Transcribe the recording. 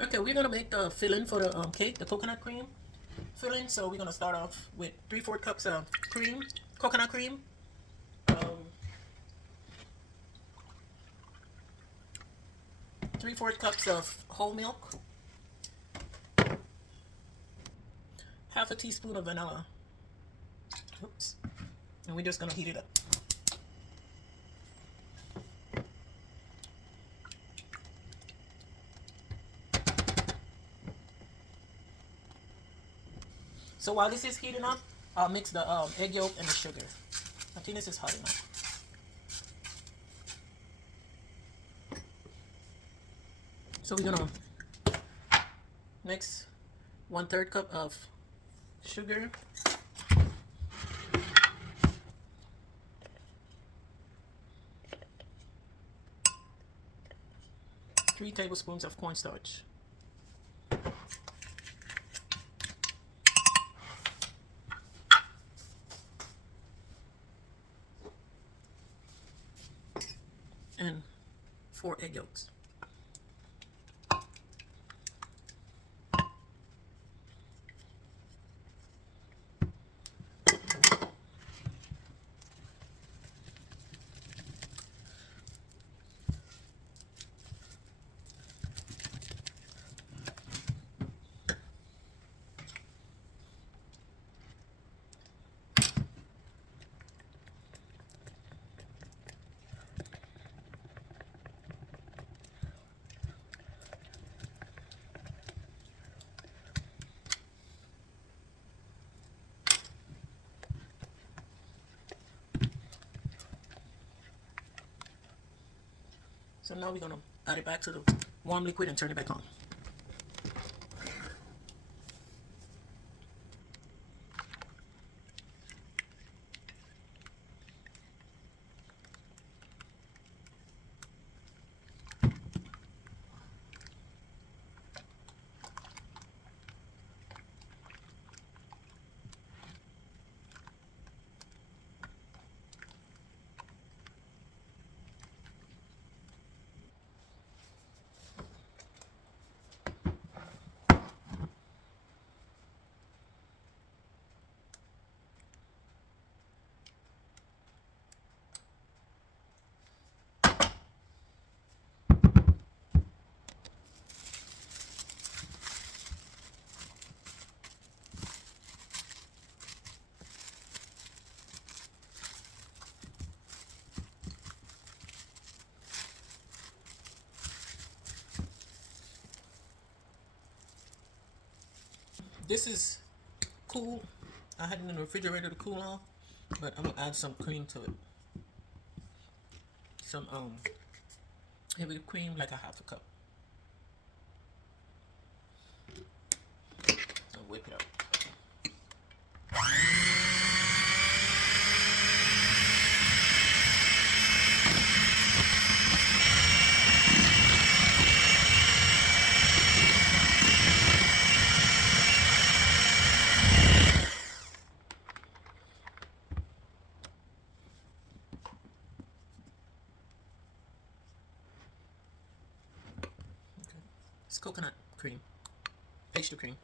Okay, we're gonna make the filling for the cake, the coconut cream filling. So we're gonna start off with 3/4 cups of cream, coconut cream, um, 3/4 cups of whole milk, half a teaspoon of vanilla. Oops. And we're just gonna heat it up. So while this is heating up, I'll mix the egg yolk and the sugar. I think this is hot enough. So we're gonna mix 1/3 cup of sugar, 3 tablespoons of cornstarch, and 4 egg yolks. So now we're gonna add it back to the warm liquid and turn it back on. This is cool. I had it in the refrigerator to cool off, but I'm gonna add some cream to it. Some heavy cream, like a half a cup. So whip it up. It's coconut cream, pastry cream.